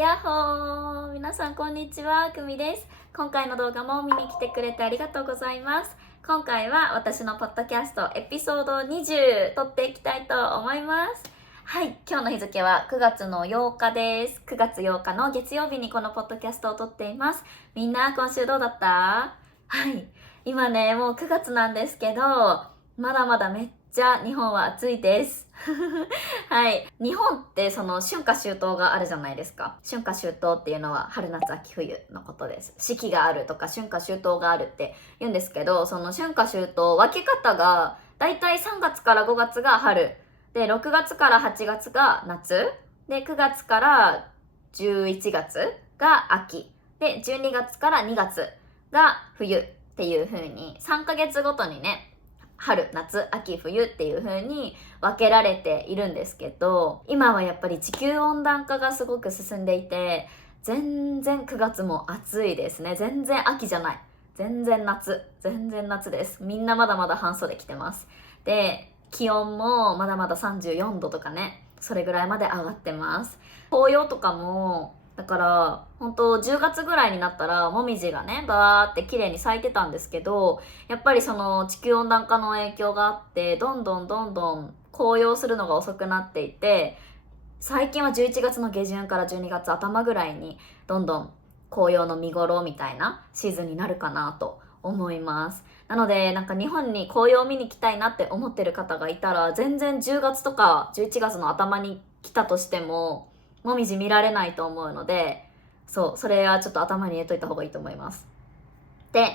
やっほー、皆さんこんにちは、くみです。今回の動画も見に来てくれてありがとうございます。今回は私のポッドキャストエピソード20撮っていきたいと思います。はい、今日の日付は9月の8日です。9月8日の月曜日にこのポッドキャストを撮っています。みんな今週どうだった？はい、今ね、もう9月なんですけど、まだまだめっちゃ日本は暑いです。はい。日本ってその春夏秋冬があるじゃないですか。春夏秋冬っていうのは春夏秋冬のことです。四季があるとか春夏秋冬があるって言うんですけど、その春夏秋冬分け方がだいたい3月から5月が春。で、6月から8月が夏。で、9月から11月が秋。で、12月から2月が冬っていう風に3ヶ月ごとにね、春、夏、秋、冬っていう風に分けられているんですけど、今はやっぱり地球温暖化がすごく進んでいて、全然9月も暑いですね。全然秋じゃない。全然夏です。みんなまだまだ半袖着てます。で、気温もまだまだ34度とかね、それぐらいまで上がってます。紅葉とかもだから本当10月ぐらいになったらもみじがねバーって綺麗に咲いてたんですけど、やっぱりその地球温暖化の影響があってどんどん紅葉するのが遅くなっていて、最近は11月の下旬から12月頭ぐらいにどんどん紅葉の見頃みたいなシーズンになるかなと思います。なのでなんか日本に紅葉を見に来たいなって思ってる方がいたら、全然10月とか11月の頭に来たとしてももみじ見られないと思うので、それはちょっと頭に入れといた方がいいと思います。で、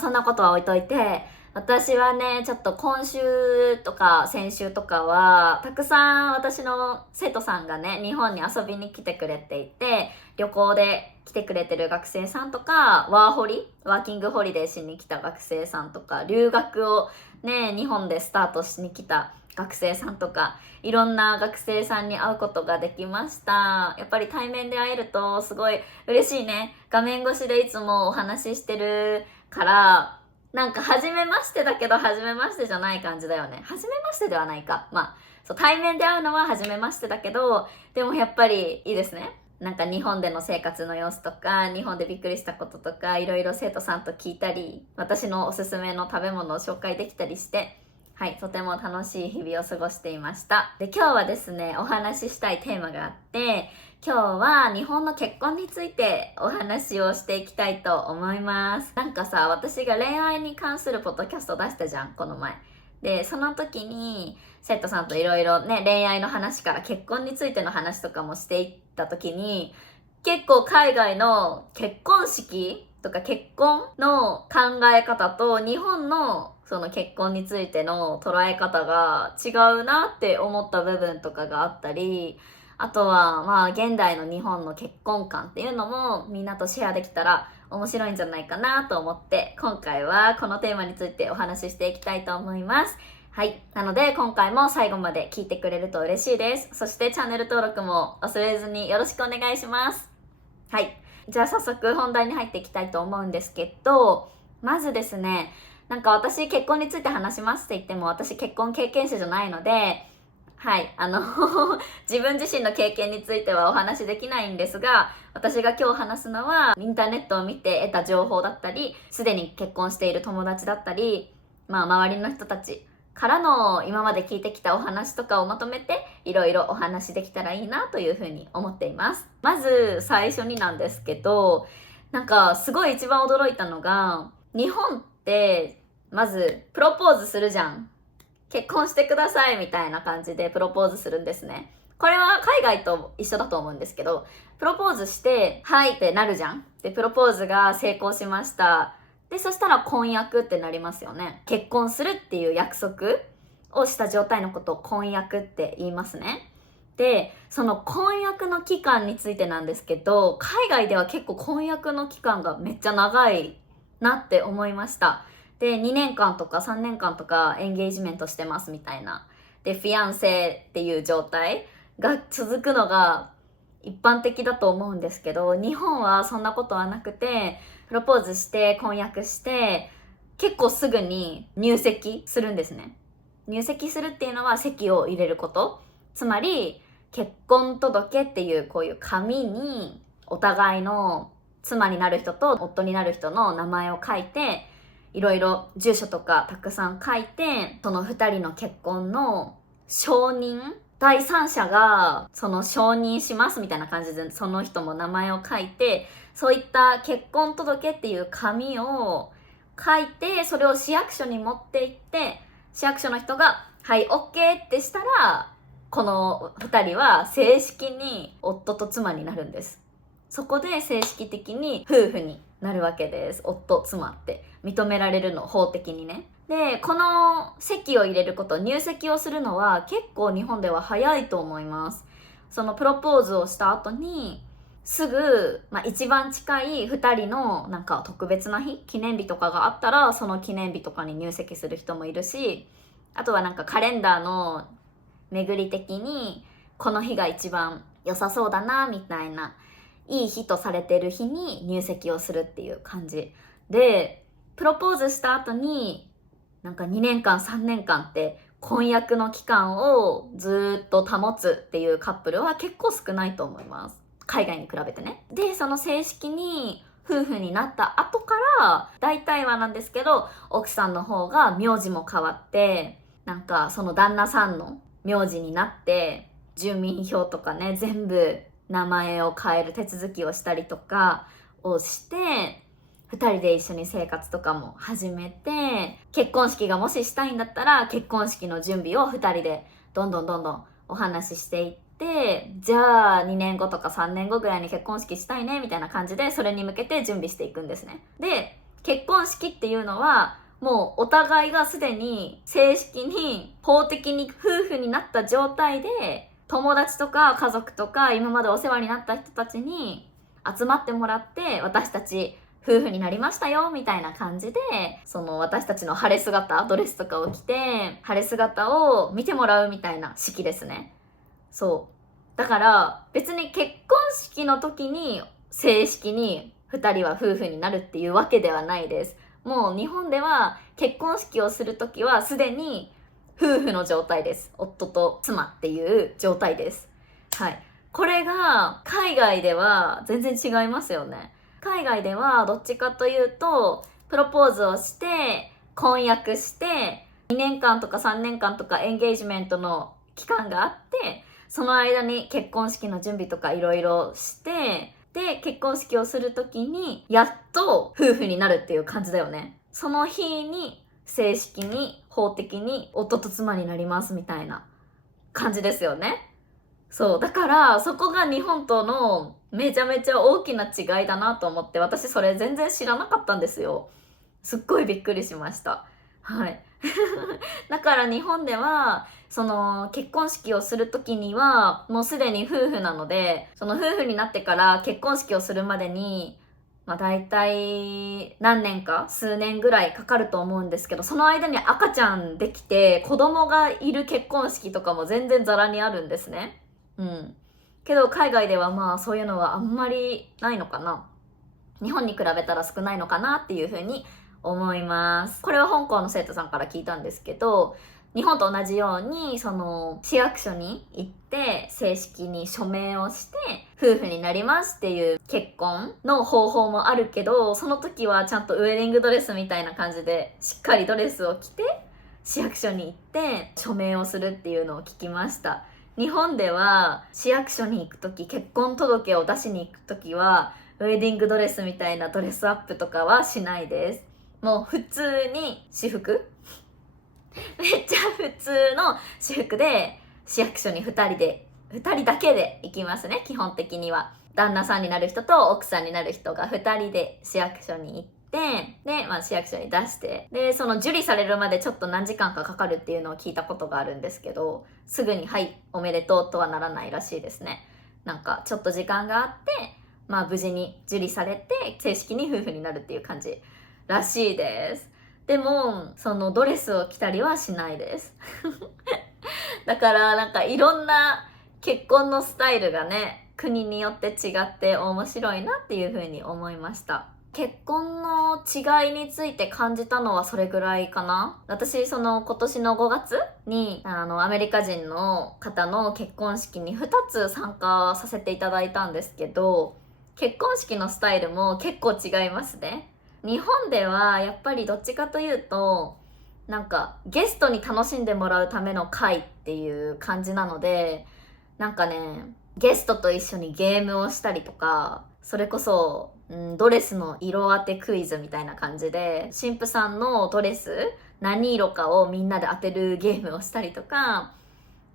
そんなことは置いといて、私はね、ちょっと今週とか先週とかは、たくさん私の生徒さんがね、日本に遊びに来てくれていて、旅行で来てくれてる学生さんとか、ワーキングホリデーしに来た学生さんとか、留学をね、日本でスタートしに来た学生さんとか、いろんな学生さんに会うことができました。やっぱり対面で会えるとすごい嬉しいね。画面越しでいつもお話ししてるから、なんか初めましてだけど初めましてじゃない感じだよね。初めましてではないか。そう、対面で会うのは初めましてだけど、でもやっぱりいいですね。なんか日本での生活の様子とか、日本でびっくりしたこととか、いろいろ生徒さんと聞いたり、私のおすすめの食べ物を紹介できたりして、はい、とても楽しい日々を過ごしていました。で、今日はですね、お話ししたいテーマがあって、今日は日本の結婚についてお話をしていきたいと思います。なんかさ、私が恋愛に関するポッドキャスト出したじゃん、この前。で、その時に生徒さんといろいろね、恋愛の話から結婚についての話とかもしていった時に、結構海外の結婚式とか結婚の考え方と日本のその結婚についての捉え方が違うなって思った部分とかがあったり、あとは現代の日本の結婚観っていうのもみんなとシェアできたら面白いんじゃないかなと思って、今回はこのテーマについてお話ししていきたいと思います。はい。なので今回も最後まで聞いてくれると嬉しいです。そしてチャンネル登録も忘れずによろしくお願いします。はい。じゃあ早速本題に入っていきたいと思うんですけど、まずですね、なんか私結婚について話しますって言っても私結婚経験者じゃないので、はい、自分自身の経験についてはお話しできないんですが、私が今日話すのはインターネットを見て得た情報だったり、すでに結婚している友達だったり、周りの人たちからの今まで聞いてきたお話とかをまとめていろいろお話できたらいいなというふうに思っています。まず最初になんですけど、なんかすごい一番驚いたのが、日本ってまずプロポーズするじゃん。結婚してくださいみたいな感じでプロポーズするんですね。これは海外と一緒だと思うんですけど、プロポーズしてはいってなるじゃん。でプロポーズが成功しました。でそしたら婚約ってなりますよね。結婚するっていう約束をした状態のことを婚約って言いますね。でその婚約の期間についてなんですけど、海外では結構婚約の期間がめっちゃ長いなって思いました。で2年間とか3年間とかエンゲージメントしてますみたいな。でフィアンセっていう状態が続くのが一般的だと思うんですけど、日本はそんなことはなくて、プロポーズして婚約して結構すぐに入籍するんですね。入籍するっていうのは籍を入れること、つまり結婚届っていうこういう紙にお互いの妻になる人と夫になる人の名前を書いて、いろいろ住所とかたくさん書いて、その2人の結婚の承認、第三者がその承認しますみたいな感じで、その人も名前を書いて、そういった結婚届っていう紙を書いて、それを市役所に持って行って、市役所の人がはい OK ってしたら、この2人は正式に夫と妻になるんです。そこで正式的に夫婦になるわけです。夫、妻って認められるの、法的にね。で、この籍を入れること、入籍をするのは結構日本では早いと思います。そのプロポーズをした後にすぐ、一番近い2人のなんか特別な日、記念日とかがあったら、その記念日とかに入籍する人もいるし、あとはなんかカレンダーの巡り的にこの日が一番良さそうだなみたいな、いい日とされてる日に入籍をするっていう感じで、プロポーズした後になんか2年間3年間って婚約の期間をずっと保つっていうカップルは結構少ないと思います。海外に比べてね。で、その正式に夫婦になった後から、大体はなんですけど、奥さんの方が名字も変わって、なんかその旦那さんの名字になって、住民票とかね、全部名前を変える手続きをしたりとかをして、2人で一緒に生活とかも始めて、結婚式がもししたいんだったら、結婚式の準備を2人でどんどんお話ししていって、じゃあ2年後とか3年後ぐらいに結婚式したいねみたいな感じで、それに向けて準備していくんですね。で、結婚式っていうのはもうお互いがすでに正式に法的に夫婦になった状態で、友達とか家族とか今までお世話になった人たちに集まってもらって、私たち夫婦になりましたよみたいな感じで、その私たちの晴れ姿、ドレスとかを着て晴れ姿を見てもらうみたいな式ですね。そうだから別に結婚式の時に正式に2人は夫婦になるっていうわけではないです。もう日本では結婚式をする時はすでに夫婦の状態です。夫と妻っていう状態です。はい。これが海外では全然違いますよね。海外ではどっちかというと、プロポーズをして婚約して2年間とか3年間とかエンゲージメントの期間があって、その間に結婚式の準備とかいろいろして、で結婚式をする時にやっと夫婦になるっていう感じだよね。その日に正式に法的に夫と妻になりますみたいな感じですよね。そうだからそこが日本とのめちゃめちゃ大きな違いだなと思って、私それ全然知らなかったんですよ。すっごいびっくりしました。はいだから日本ではその結婚式をする時にはもうすでに夫婦なので、その夫婦になってから結婚式をするまでに大体何年か数年ぐらいかかると思うんですけど、その間に赤ちゃんできて子供がいる結婚式とかも全然ザラにあるんですね。けど海外ではそういうのはあんまりないのかな。日本に比べたら少ないのかなっていうふうに思います。これは香港の生徒さんから聞いたんですけど、日本と同じようにその市役所に行って正式に署名をして夫婦になりますっていう結婚の方法もあるけど、その時はちゃんとウェディングドレスみたいな感じでしっかりドレスを着て市役所に行って署名をするっていうのを聞きました。日本では市役所に行く時、結婚届を出しに行く時はウェディングドレスみたいなドレスアップとかはしないです。もう普通に私服めっちゃ普通の私服で市役所に2人だけで行きますね。基本的には旦那さんになる人と奥さんになる人が2人で市役所に行って、で、市役所に出して、でその受理されるまでちょっと何時間かかかるっていうのを聞いたことがあるんですけど、すぐにはいおめでとうとはならないらしいですね。なんかちょっと時間があって、無事に受理されて正式に夫婦になるっていう感じらしいです。でもそのドレスを着たりはしないですだからなんかいろんな結婚のスタイルがね、国によって違って面白いなっていう風に思いました。結婚の違いについて感じたのはそれぐらいかな。私その今年の5月にアメリカ人の方の結婚式に2つ参加させていただいたんですけど、結婚式のスタイルも結構違いますね。日本ではやっぱりどっちかというと、なんかゲストに楽しんでもらうための会っていう感じなので、なんかね、ゲストと一緒にゲームをしたりとか、それこそ、ドレスの色当てクイズみたいな感じで、新婦さんのドレス何色かをみんなで当てるゲームをしたりとか、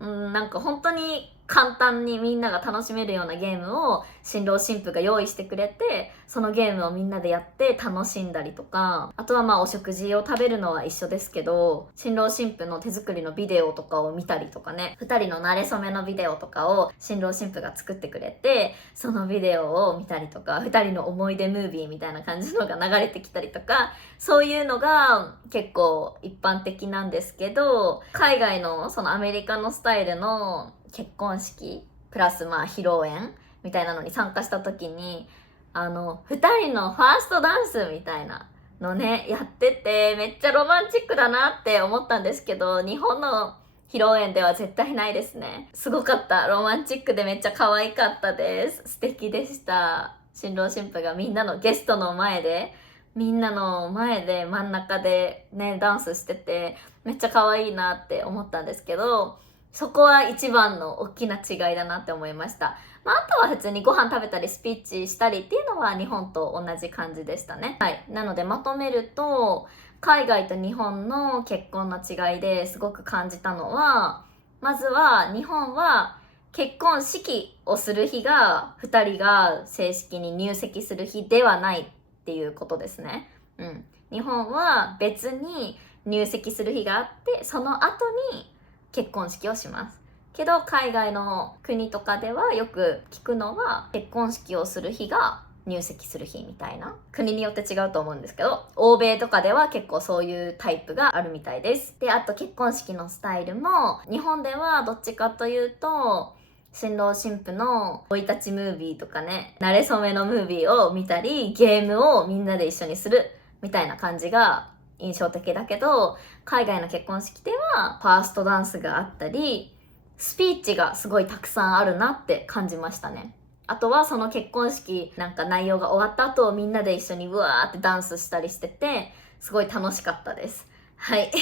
なんか本当に簡単にみんなが楽しめるようなゲームを新郎新婦が用意してくれて、そのゲームをみんなでやって楽しんだりとか、あとはまあお食事を食べるのは一緒ですけど、新郎新婦の手作りのビデオとかを見たりとかね、2人の馴れ初めのビデオとかを新郎新婦が作ってくれて、そのビデオを見たりとか、2人の思い出ムービーみたいな感じのが流れてきたりとか、そういうのが結構一般的なんですけど、海外のそのアメリカのスタイルの結婚式プラスまあ披露宴みたいなのに参加した時に、2人のファーストダンスみたいなのねやってて、めっちゃロマンチックだなって思ったんですけど、日本の披露宴では絶対ないですね。すごかった。ロマンチックでめっちゃ可愛かったです。素敵でした。新郎新婦がみんなのゲストの前で、みんなの前で真ん中でねダンスしてて、めっちゃ可愛いなって思ったんですけど、そこは一番の大きな違いだなって思いました。あとは普通にご飯食べたりスピーチしたりっていうのは日本と同じ感じでしたね。はい。なのでまとめると、海外と日本の結婚の違いですごく感じたのは、まずは日本は結婚式をする日が2人が正式に入籍する日ではないっていうことですね。日本は別に入籍する日があって、その後に結婚式をします。けど海外の国とかではよく聞くのは、結婚式をする日が入籍する日みたいな、国によって違うと思うんですけど、欧米とかでは結構そういうタイプがあるみたいです。で、あと結婚式のスタイルも日本ではどっちかというと、新郎新婦の生い立ちムービーとかね、馴れ初めのムービーを見たり、ゲームをみんなで一緒にするみたいな感じが印象的だけど、海外の結婚式ではファーストダンスがあったり、スピーチがすごいたくさんあるなって感じましたね。あとはその結婚式なんか内容が終わった後、みんなで一緒にうわーってダンスしたりしてて、すごい楽しかったです。はい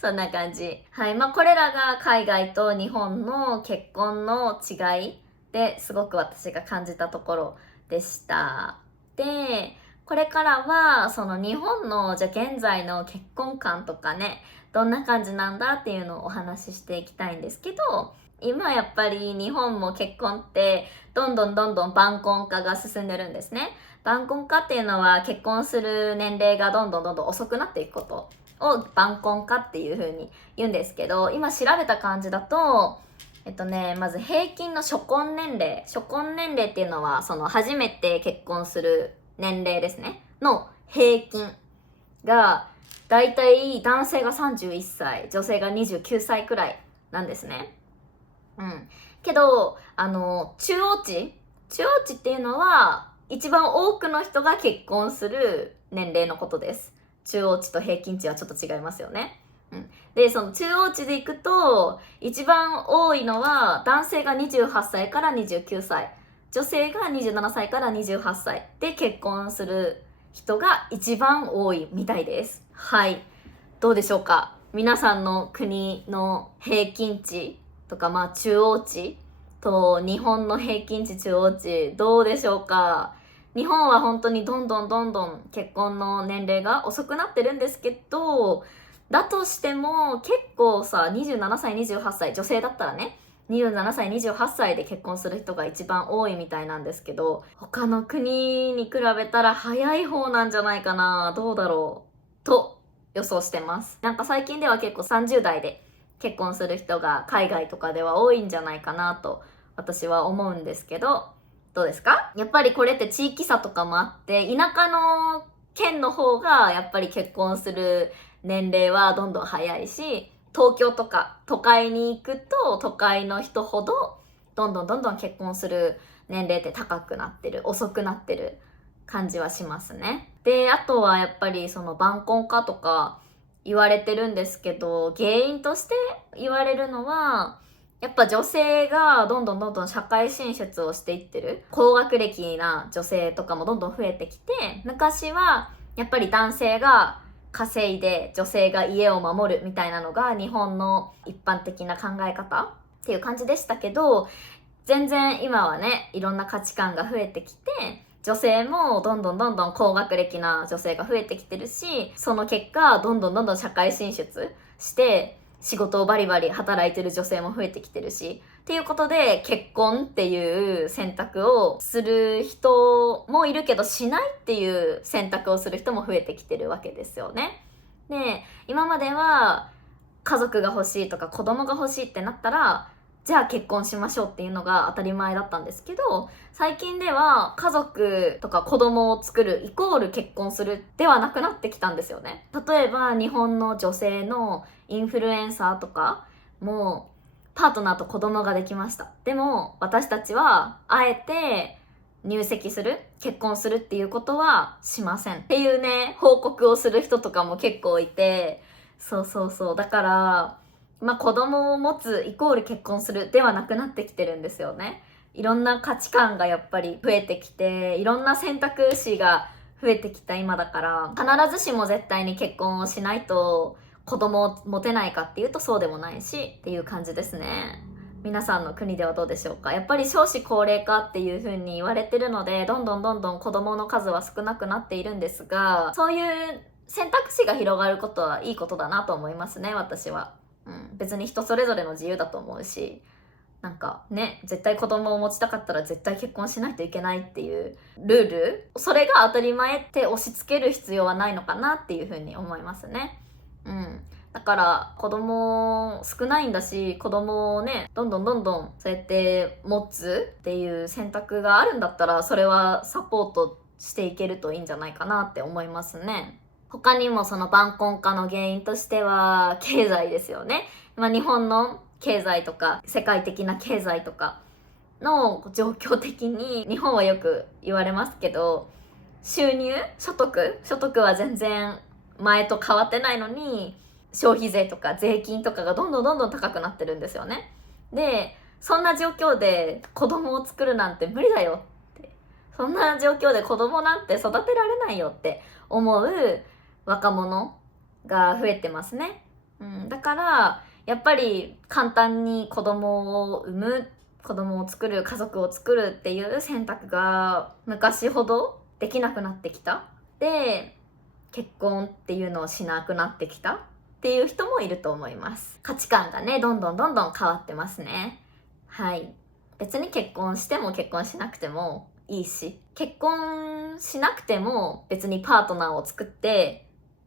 そんな感じ。はい。これらが海外と日本の結婚の違いですごく私が感じたところでした。で、これからはその日本のじゃあ現在の結婚観とかね、どんな感じなんだっていうのをお話ししていきたいんですけど、今やっぱり日本も結婚ってどんどん晩婚化が進んでるんですね。晩婚化っていうのは結婚する年齢がどんどん遅くなっていくことを晩婚化っていう風に言うんですけど、今調べた感じだと、まず平均の初婚年齢っていうのはその初めて結婚する年齢ですねの平均がだいたい男性が31歳女性が29歳くらいなんですね。けど中央値っていうのは一番多くの人が結婚する年齢のことです。中央値と平均値はちょっと違いますよね。で、その中央値でいくと一番多いのは男性が28歳から29歳、女性が27歳から28歳で結婚する人が一番多いみたいです。はい。どうでしょうか？皆さんの国の平均値とか、中央値と日本の平均値、中央値、どうでしょうか？日本は本当にどんどん結婚の年齢が遅くなってるんですけど、だとしても結構さ、27歳、28歳、女性だったらね、27歳、28歳で結婚する人が一番多いみたいなんですけど、他の国に比べたら早い方なんじゃないかな、どうだろう、と予想してます。なんか最近では結構30代で結婚する人が海外とかでは多いんじゃないかなと私は思うんですけど、どうですか？やっぱりこれって地域差とかもあって、田舎の県の方がやっぱり結婚する年齢はどんどん早いし、東京とか都会に行くと都会の人ほどどんどん結婚する年齢って高くなってる、遅くなってる感じはしますね。で、あとはやっぱりその晩婚化とか言われてるんですけど、原因として言われるのはやっぱ女性がどんどんどんどん社会進出をしていってる。高学歴な女性とかもどんどん増えてきて、昔はやっぱり男性が稼いで女性が家を守るみたいなのが日本の一般的な考え方っていう感じでしたけど、全然今はね、いろんな価値観が増えてきて、女性もどんどんどんどん高学歴な女性が増えてきてるし、その結果どんどんどんどん社会進出して仕事をバリバリ働いてる女性も増えてきてるし、っていうことで結婚っていう選択をする人もいるけど、しないっていう選択をする人も増えてきてるわけですよね。で、今までは家族が欲しいとか子供が欲しいってなったら、じゃあ結婚しましょうっていうのが当たり前だったんですけど、最近では家族とか子供を作るイコール結婚するではなくなってきたんですよね。例えば日本の女性のインフルエンサーとかもパートナーと子供ができました。でも私たちはあえて入籍する、結婚するっていうことはしませんっていうね、報告をする人とかも結構いて、そうそうそう。だから、子供を持つイコール結婚するではなくなってきてるんですよね。いろんな価値観がやっぱり増えてきて、いろんな選択肢が増えてきた今だから、必ずしも絶対に結婚をしないと子供を持てないかっていうとそうでもないしっていう感じですね。皆さんの国ではどうでしょうか。やっぱり少子高齢化っていう風に言われてるので、どんどんどんどん子供の数は少なくなっているんですが、そういう選択肢が広がることはいいことだなと思いますね、私は。別に人それぞれの自由だと思うし、なんかね、絶対子供を持ちたかったら絶対結婚しないといけないっていうルール、それが当たり前って押し付ける必要はないのかなっていうふうに思いますね。だから子供少ないんだし、子供をね、どんどんどんどんそうやって持つっていう選択があるんだったら、それはサポートしていけるといいんじゃないかなって思いますね。他にもその晩婚化の原因としては経済ですよね。日本の経済とか世界的な経済とかの状況的に、日本はよく言われますけど、収入、所得は全然前と変わってないのに、消費税とか税金とかがどんどんどんどん高くなってるんですよね。で、そんな状況で子供を作るなんて無理だよって、そんな状況で子供なんて育てられないよって思う若者が増えてますね。だからやっぱり簡単に子供を産む、子供を作る、家族を作るっていう選択が昔ほどできなくなってきた。で、結婚っていうのをしなくなってきたっていう人もいると思います。価値観がね、どんどんどんどん変わってますね。はい。別に結婚しても結婚しなくてもいいし、結婚しなくても別にパートナーを作って、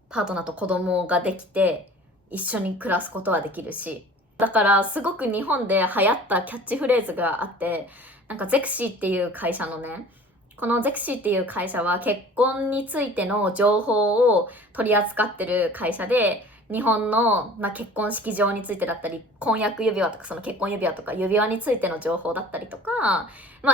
パートナーと子供ができて一緒に暮らすことはできるし、だからすごく日本で流行ったキャッチフレーズがあって、なんかゼクシーっていう会社のね、このゼクシーっていう会社は結婚についての情報を取り扱ってる会社で、日本の、結婚式場についてだったり、婚約指輪とかその結婚指輪とか指輪についての情報だったりとか、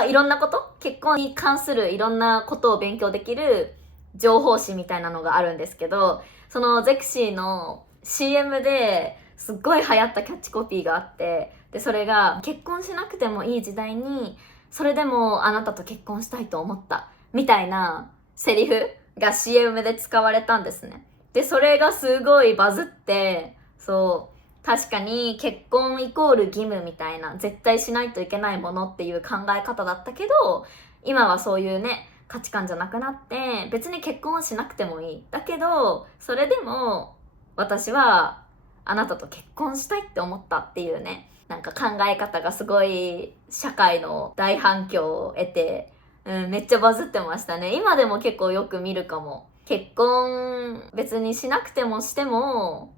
いろんなこと、結婚に関するいろんなことを勉強できる情報誌みたいなのがあるんですけど、そのゼクシーの CM ですっごい流行ったキャッチコピーがあって、でそれが結婚しなくてもいい時代にそれでもあなたと結婚したいと思ったみたいなセリフが CM で使われたんですね。でそれがすごいバズって、そう確かに結婚イコール義務みたいな、絶対しないといけないものっていう考え方だったけど、今はそういうね価値観じゃなくなって、別に結婚はしなくてもいい。だけどそれでも私はあなたと結婚したいって思ったっていうね、なんか考え方がすごい社会の大反響を得て、めっちゃバズってましたね。今でも結構よく見るかも。結婚別にしなくてもしても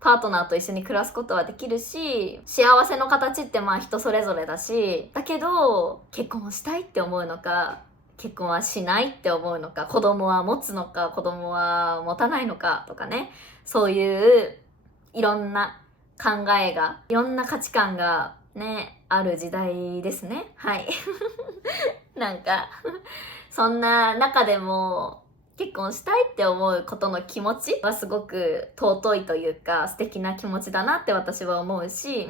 パートナーと一緒に暮らすことはできるし、幸せの形って人それぞれだし、だけど結婚をしたいって思うのか、結婚はしないって思うのか、子供は持つのか、子供は持たないのかとかね、そういういろんな考えが、いろんな価値観がね、ある時代ですね。はい。なんか、そんな中でも、結婚したいって思うことの気持ちはすごく尊いというか、素敵な気持ちだなって私は思うし、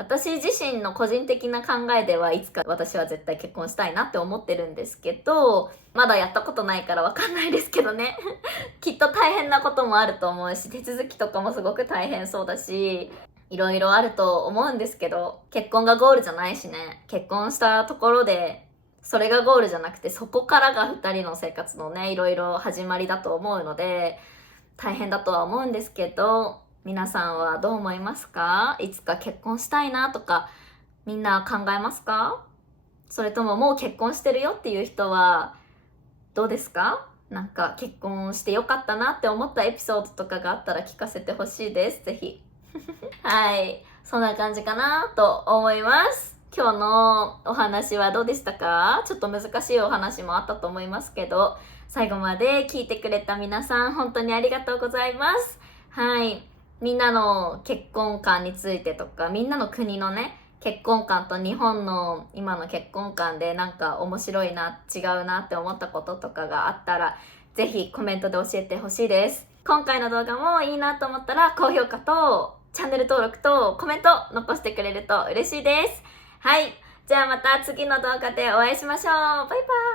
私自身の個人的な考えではいつか私は絶対結婚したいなって思ってるんですけど、まだやったことないからわかんないですけどね。きっと大変なこともあると思うし、手続きとかもすごく大変そうだし、いろいろあると思うんですけど、結婚がゴールじゃないしね。結婚したところで、それがゴールじゃなくて、そこからが2人の生活のね、いろいろ始まりだと思うので、大変だとは思うんですけど、皆さんはどう思いますか？いつか結婚したいなとか、みんな考えますか？それとももう結婚してるよっていう人は、どうですか？なんか結婚してよかったなって思ったエピソードとかがあったら聞かせてほしいです。ぜひ。はい。そんな感じかなと思います。今日のお話はどうでしたか？ちょっと難しいお話もあったと思いますけど、最後まで聞いてくれた皆さん、本当にありがとうございます。はい。みんなの結婚観についてとか、みんなの国のね、結婚観と日本の今の結婚観でなんか面白いな、違うなって思ったこととかがあったら、ぜひコメントで教えてほしいです。今回の動画もいいなと思ったら、高評価とチャンネル登録とコメント残してくれると嬉しいです。はい。じゃあまた次の動画でお会いしましょう。バイバーイ。